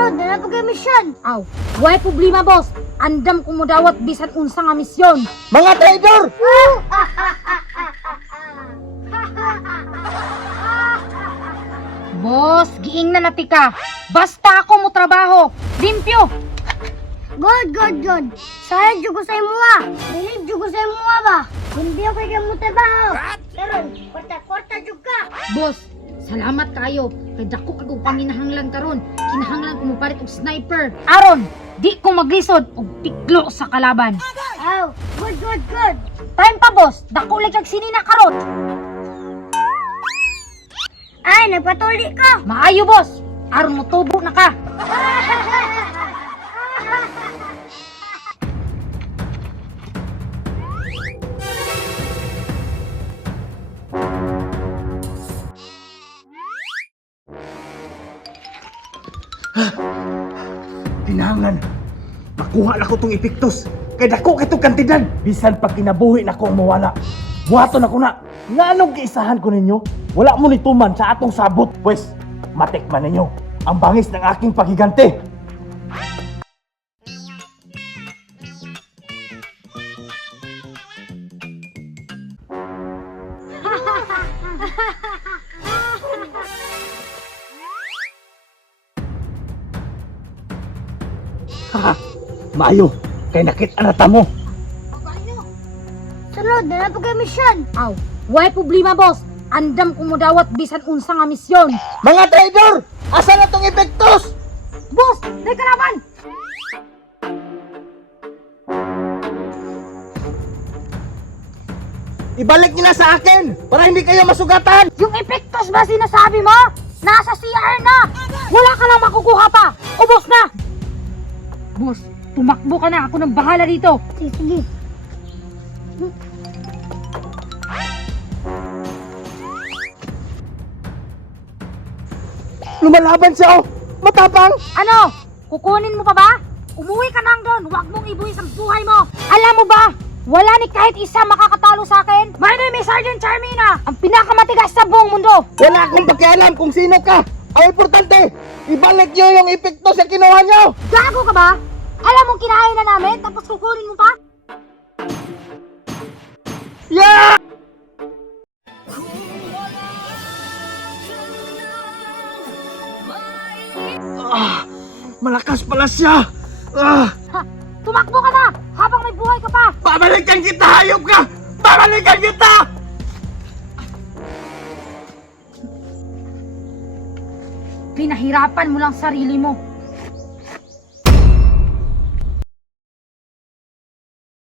Sunod na pag-misyon. Aw, way problema boss. Andam ko mo dawat bisan unsa nga misyon. Mga traidor! Boss, giing na natika. Basta ako mo trabaho. Limpyo. Good. Saya juga sa imuha. Believe juga sa imuha ba? Hindi ako kayo trabaho. Pero, kwarta juga. Boss, salamat kayo. Kay dako kag panginahanglan karon. Kinahanglan ko mo palit og sniper. Aron, di ko maglisod og tiklo sa kalaban. Oh, good. Time pa boss, dako lang kag sinina karon. Ay, nagpatuli ko. Maayo boss. Aron mo tubo na ka. Tinangan. Makuha na ko tong epiktos. Kay dako kitong kantidad. Bisan pag kinabuhi na ko ang mawala. Buhaton ako na. Nga anong kiisahan ko ninyo? Wala mo nituman sa atong sabot. Pwes, matikman ninyo ang bangis ng aking paghiganti. Haha, maayo. Kay nakita na tamo. Sunod na pag-misyon. Aw, way problema boss. Andam ko mo dawat bisan unsa nga misyon. Mga traidor! Asa na tong epektos? Boss, may kalaban. Ibalik niyo na sa akin para hindi kayo masugatan. Yung epektos ba sinasabi mo? Nasa CR na! Wala ka lang makukuha pa! Ubos na! Boss, tumakbo ka na. Ako nang bahala dito. Sige. Lumalaban siya, oh! Matapang! Ano? Kukunin mo pa ba? Umuwi ka nang doon. Huwag mong ibuwis ang buhay mo. Alam mo ba? Wala ni kahit isa makakatalo sa akin. My name is Sergeant Charmina. Ang pinakamatigas sa buong mundo. Wala akong pakialam kung sino ka! Ang importante, ibalik niyo yung epektos sa kinuha niyo! Gago ka ba? Alam mong kinain na namin tapos kukunin mo pa? Yeah! Malakas pala siya! Ha, tumakbo ka na habang may buhay ka pa. Babalikan kita, hayop ka! Babalikan kita! Pinahirapan mo lang sarili mo.